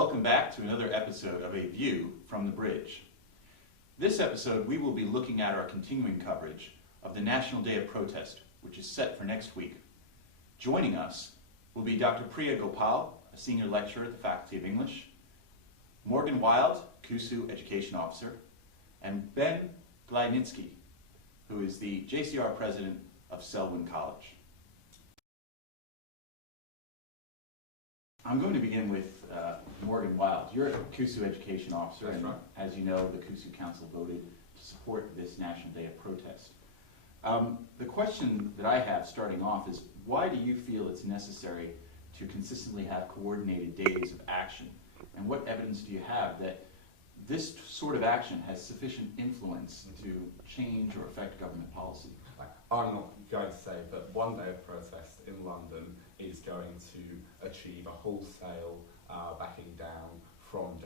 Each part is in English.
Welcome back to another episode of A View from the Bridge. This episode, we will be looking at our continuing coverage of the National Day of Protest, which is set for next week. Joining us will be Dr. Priya Gopal, a senior lecturer at the Faculty of English, Morgan Wild, CUSU Education Officer, and Ben Glidnitsky, who is the JCR President of Selwyn College. I'm going to begin with Morgan Wild. You're a CUSU Education Officer, That's and right. as you know, the CUSU Council voted to support this National Day of Protest. The question that I have starting off is, why do you feel it's necessary to consistently have coordinated days of action? And what evidence do you have that this sort of action has sufficient influence to change or affect government policy? I'm not going to say that one day of protest in London is going to achieve a wholesale backing down from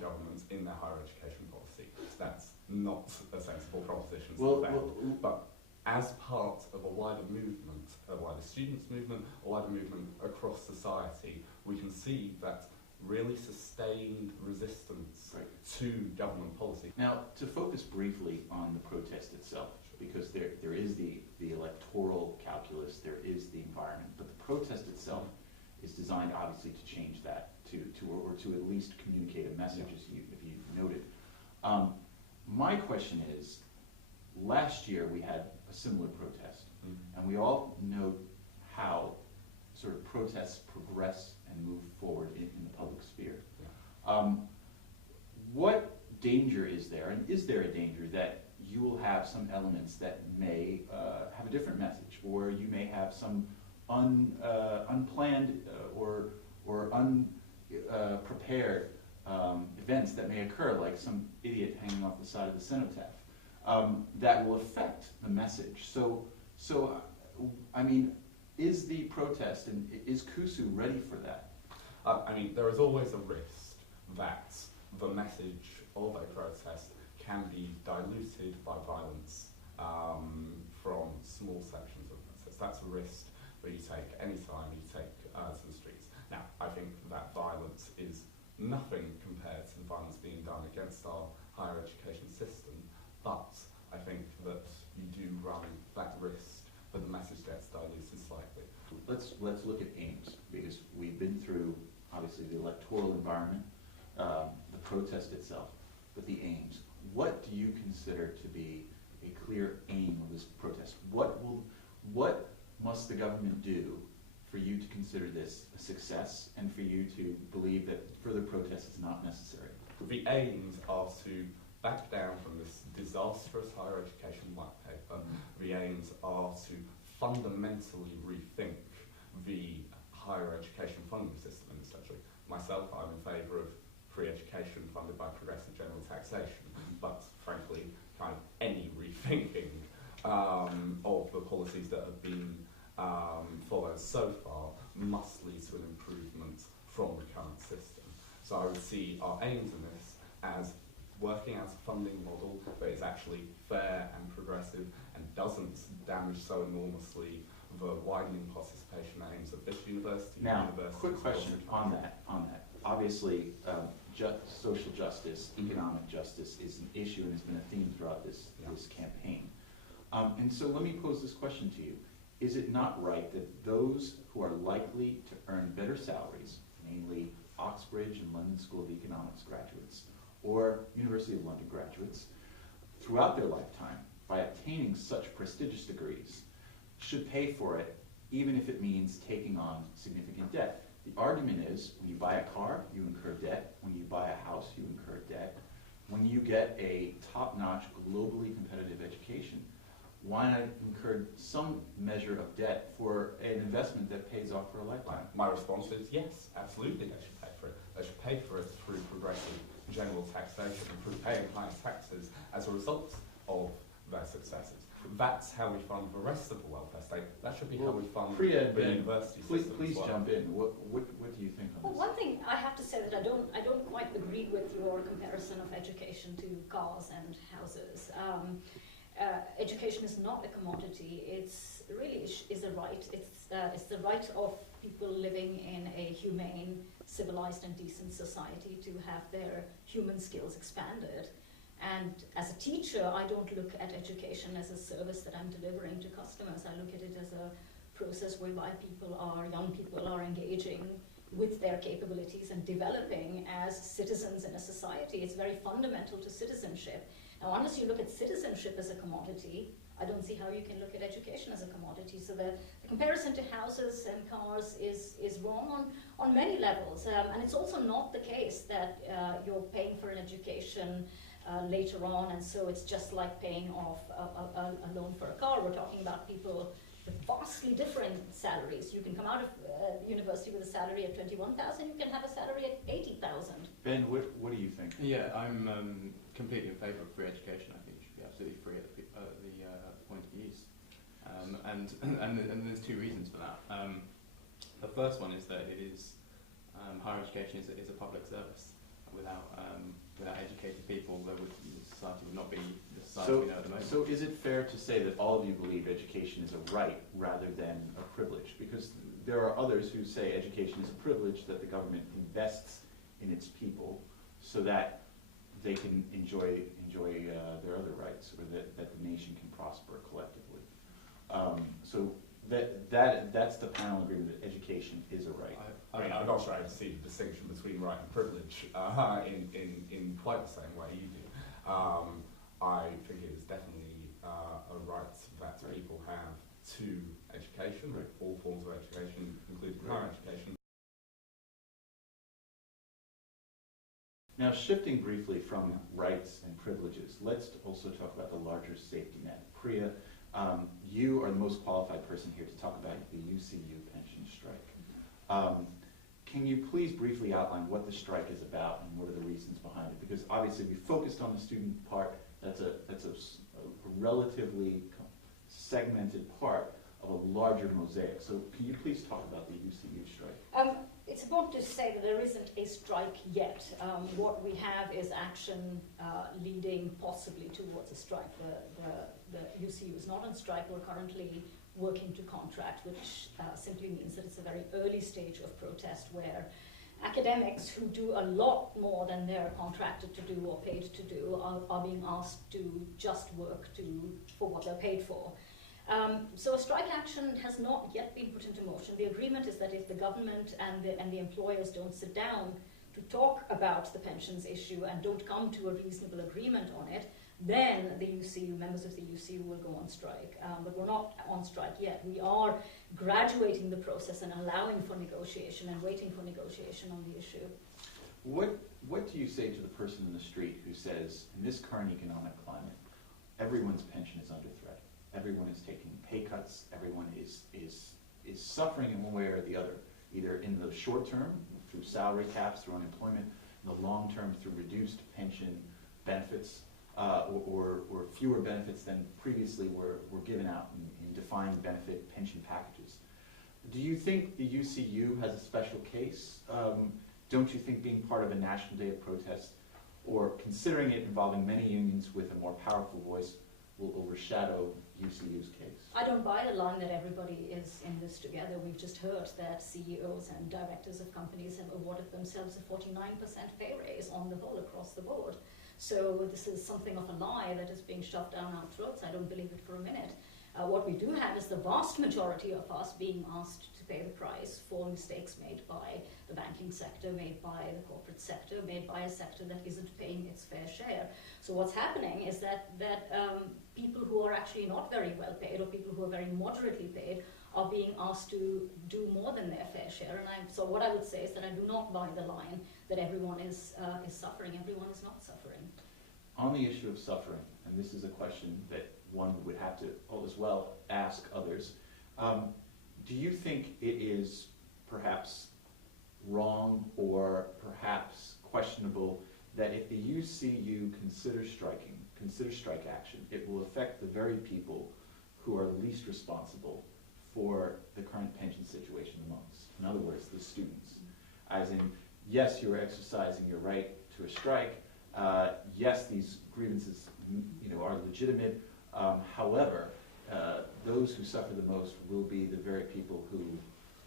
governments in their higher education policy. That's not a sensible proposition to defend. But as part of a wider movement, a wider students' movement, a wider movement across society, we can see that really sustained resistance to government policy. Now, to focus briefly on the protest itself, because there is the electoral calculus, there is the environment, but the protest itself is designed obviously to change that, or to at least communicate a message, as you noted. My question is, last year we had a similar protest, and we all know how sort of protests progress and move forward in the public sphere. What danger is there, and is there a danger that you will have some elements that may have a different message, or you may have some unplanned or unprepared events that may occur, like some idiot hanging off the side of the cenotaph, that will affect the message. So I mean, is the protest, and is CUSU ready for that? I mean, there is always a risk that the message of a protest can be diluted by violence from small sections of the process. That's a risk that you take any time you take to the streets. Now, I think that violence is nothing compared to the violence being done against our higher education system, but I think that you do run that risk that the message gets diluted slightly. Let's look at aims, because we've been through, obviously, the electoral environment, the protest itself, but the aims. What do you consider to be a clear aim of this protest? What must the government do for you to consider this a success, and for you to believe that further protest is not necessary? The aims are to back down from this disastrous higher education white paper. The aims are to fundamentally rethink the higher education funding system in this country. Myself, I'm in favour of free education funded by progressive general taxation, but frankly, kind of any rethinking of the policies that have been followed so far must lead to an improvement from the current system. So I would see our aims in this as working out a funding model that is actually fair and progressive and doesn't damage so enormously the widening participation aims of this university. Now, quick question on that. Obviously, social justice, economic justice is an issue and has been a theme throughout this campaign. And so let me pose this question to you. Is it not right that those who are likely to earn better salaries, namely Oxbridge and London School of Economics graduates, or University of London graduates, throughout their lifetime, by obtaining such prestigious degrees, should pay for it, even if it means taking on significant debt? The argument is, when you buy a car, you incur debt. When you buy a house, you incur debt. When you get a top-notch, globally competitive education, why not incur some measure of debt for an investment that pays off for a lifetime? My response is yes, absolutely they should pay for it. They should pay for it through progressive general taxation and through paying higher taxes as a result of their successes. That's how we fund the rest of the welfare state. That should be how we fund the university system. Please as well. jump in. What do you think on Well, this? one thing I have to say that I don't quite agree with your comparison of education to cars and houses. education is not a commodity. It's really is a right. It's the right of people living in a humane, civilized and decent society to have their human skills expanded. And as a teacher, I don't look at education as a service that I'm delivering to customers. I look at it as a process whereby young people are engaging with their capabilities and developing as citizens in a society. It's very fundamental to citizenship. Now, unless you look at citizenship as a commodity, I don't see how you can look at education as a commodity. So the comparison to houses and cars is wrong on many levels. And it's also not the case that you're paying for an education later on, and so it's just like paying off a loan for a car. We're talking about people with vastly different salaries. You can come out of university with a salary at 21,000. You can have a salary at 80,000. Ben, what do you think? Yeah, I'm completely in favour of free education. I think it should be absolutely free at the point of use. And there's two reasons for that. The first one is that it is higher education is a public service. Without educated people, the society would not be the society we know at the moment. So is it fair to say that all of you believe education is a right rather than a privilege? Because there are others who say education is a privilege that the government invests in its people so that they can enjoy their other rights, or that the nation can prosper collectively. So that's the panel agreement that education is a right. I'm not sure I see the distinction between right and privilege in quite the same way you do. I think it is definitely a right that people have to education, right. All forms of education, including higher education. Now, shifting briefly from rights and privileges, let's also talk about the larger safety net. Priya, you are the most qualified person here to talk about the UCU Pension Strike. Can you please briefly outline what the strike is about and what are the reasons behind it? Because obviously we focused on the student part. That's a relatively segmented part of a larger mosaic. So can you please talk about the UCU strike? It's important to say that there isn't a strike yet. What we have is action leading possibly towards a strike. The UCU is not on strike. We're currently working to contract, which simply means that it's a very early stage of protest where academics who do a lot more than they're contracted to do or paid to do are being asked to just work for what they're paid for. So a strike action has not yet been put into motion. The agreement is that if the government and the employers don't sit down to talk about the pensions issue and don't come to a reasonable agreement on it, then the UCU, members of the UCU will go on strike. But we're not on strike yet. We are graduating the process and allowing for negotiation and waiting for negotiation on the issue. What do you say to the person in the street who says, in this current economic climate, everyone's pension is under threat? Everyone is taking pay cuts. Everyone is suffering in one way or the other, either in the short term through salary caps, through unemployment, in the long term through reduced pension benefits, or fewer benefits than previously were given out in defined benefit pension packages. Do you think the UCU has a special case? Don't you think being part of a national day of protest, or considering it involving many unions with a more powerful voice, will overshadow UCU's case? I don't buy the line that everybody is in this together. We've just heard that CEOs and directors of companies have awarded themselves a 49% pay raise on the whole across the board. So this is something of a lie that is being shoved down our throats. I don't believe it for a minute. What we do have is the vast majority of us being asked to pay the price for mistakes made by the banking sector, made by the corporate sector, made by a sector that isn't paying its fair share. So what's happening is that people who are actually not very well paid, or people who are very moderately paid, are being asked to do more than their fair share. And so what I would say is that I do not buy the line that everyone is suffering. Everyone is not suffering. On the issue of suffering, and this is a question that one would have to as well ask others, do you think it is perhaps wrong or perhaps questionable that if the UCU considers strike action, it will affect the very people who are least responsible for the current pension situation the most? In other words, the students. As in, yes, you are exercising your right to a strike. Yes, these grievances, are legitimate. However, those who suffer the most will be the very people who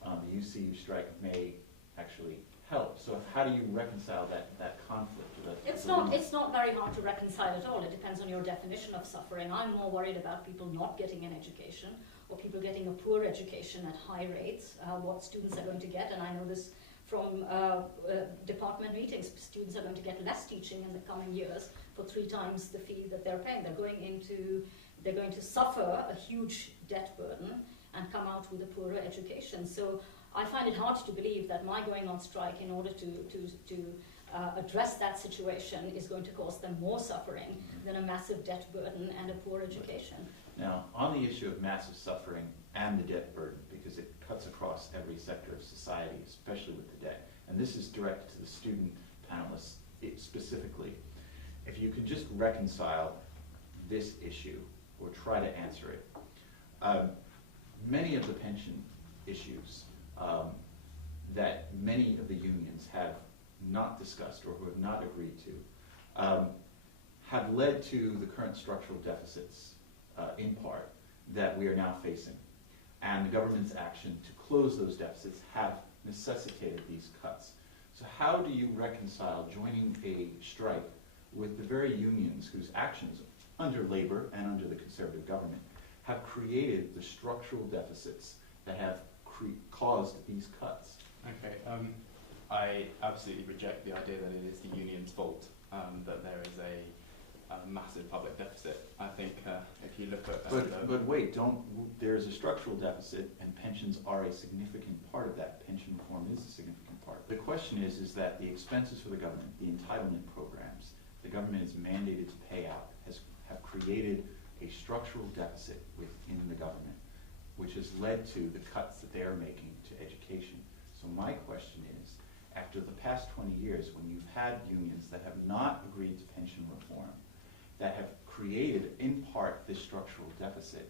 the UCU strike may actually help. So how do you reconcile that conflict? It's not very hard to reconcile at all. It depends on your definition of suffering. I'm more worried about people not getting an education, or people getting a poor education at high rates, what students are going to get. And I know this from department meetings. Students are going to get less teaching in the coming years for 3 times the fee that they're paying. They're going to suffer a huge debt burden and come out with a poorer education. So I find it hard to believe that my going on strike in order to address that situation is going to cause them more suffering than a massive debt burden and a poor education. Now, on the issue of massive suffering and the debt burden, because it cuts across every sector of society, especially with the debt, and this is directed to the student panelists specifically, if you could just reconcile this issue or try to answer it. Many of the pension issues that many of the unions have not discussed or who have not agreed to have led to the current structural deficits in part that we are now facing. And the government's action to close those deficits have necessitated these cuts. So how do you reconcile joining a strike with the very unions whose actions under Labor and under the Conservative government have created the structural deficits that have caused these cuts? Okay, I absolutely reject the idea that it is the union's fault that there is a massive public deficit. I think if you look at... But wait, there's a structural deficit, and pensions are a significant part of that. Pension reform is a significant part. The question is that the expenses for the government, the entitlement programs, the government is mandated to pay out, have created a structural deficit within the government, which has led to the cuts that they are making to education. So my question is, after the past 20 years, when you've had unions that have not agreed to pension reform, that have created, in part, this structural deficit,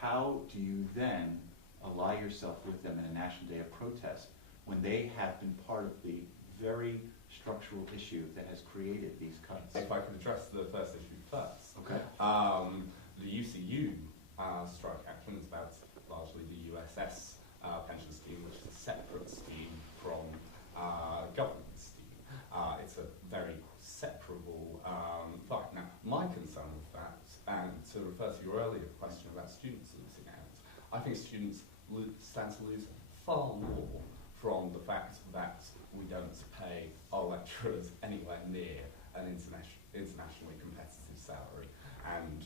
how do you then ally yourself with them in a National Day of Protest when they have been part of the very structural issue that has created these cuts? If I could address the first issue first. Okay. The UCU strike action is about largely the USS pension scheme, which is a separate scheme from government scheme. It's a very separable fight. Now, my concern with that, and to refer to your earlier question about students losing out, I think students stand to lose far more from the fact that we don't pay our lecturers anywhere near an internationally competitive salary and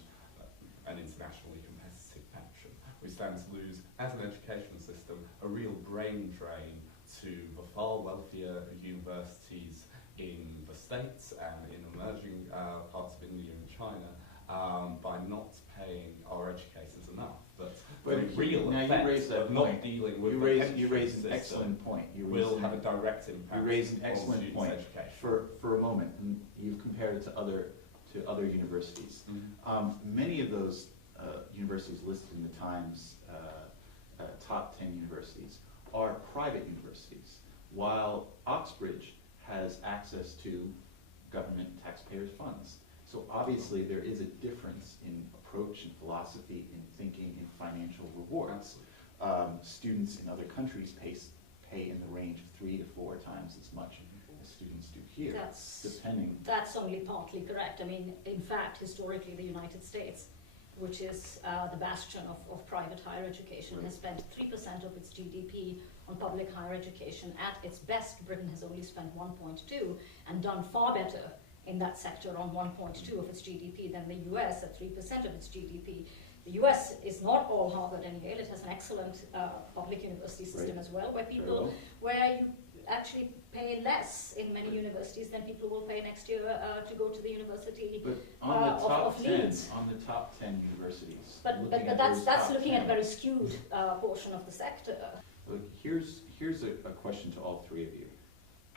an internationally competitive pension. We stand to lose, as an education system, a real brain drain to the far wealthier universities in the States and in emerging parts of India and China by not paying our educators enough. But the real effect of not dealing with the pension system will have a direct impact you raise an excellent on point. students' education. For a moment, and you've compared it to other universities. Mm-hmm. Many of those universities listed in the Times top 10 universities are private universities, while Oxbridge has access to government taxpayers' funds. So obviously there is a difference in approach and philosophy, in thinking, in financial rewards. Students in other countries pay in the range of 3 to 4 times as much as students do here, That's only partly correct. I mean, in fact, historically, the United States, which is the bastion of private higher education, has spent 3% of its GDP on public higher education. At its best, Britain has only spent 1.2 and done far better in that sector on 1.2 of its GDP than the US at 3% of its GDP. The US is not all Harvard and Yale. It has an excellent public university system as well, where you actually pay less in many universities than people will pay next year to go to the university but on the top of 10, Leeds. on the top 10 universities. But that's looking at a very skewed portion of the sector. Look, here's a question to all three of you.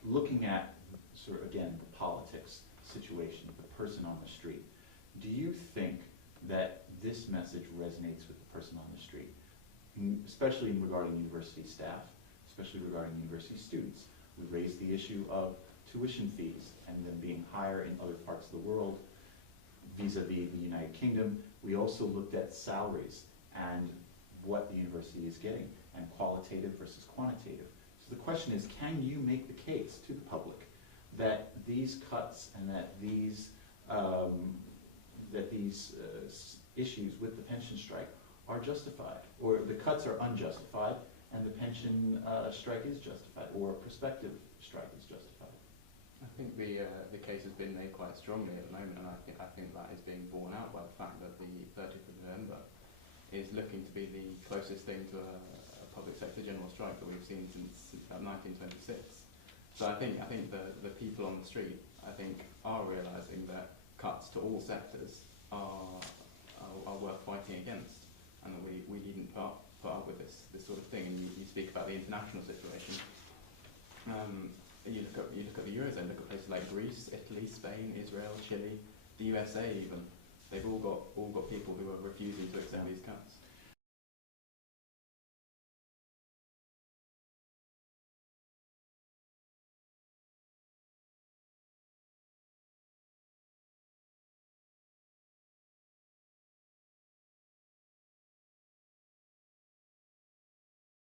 Looking at sort of, again, the politics situation, the person on the street, do you think that this message resonates with the person on the street, especially regarding university staff, especially regarding university students? We raised the issue of tuition fees and them being higher in other parts of the world. vis-a-vis the United Kingdom. We also looked at salaries and what the university is getting, and qualitative versus quantitative. So the question is, can you make the case to the public that these cuts and that these issues with the pension strike are justified, or the cuts are unjustified and the pension strike is justified, or a prospective strike is justified? I think the case has been made quite strongly at the moment, and I think that is being borne out by the fact that the 30th of November is looking to be the closest thing to a public sector general strike that we've seen since 1926. So I think the people on the street, I think, are realising that cuts to all sectors are worth fighting against, and that we needn't put up with this sort of thing. And you speak about the international situation. You look at the Eurozone, look at places like Greece, Italy, Spain, Israel, Chile, the USA even. They've all got people who are refusing to accept these cuts.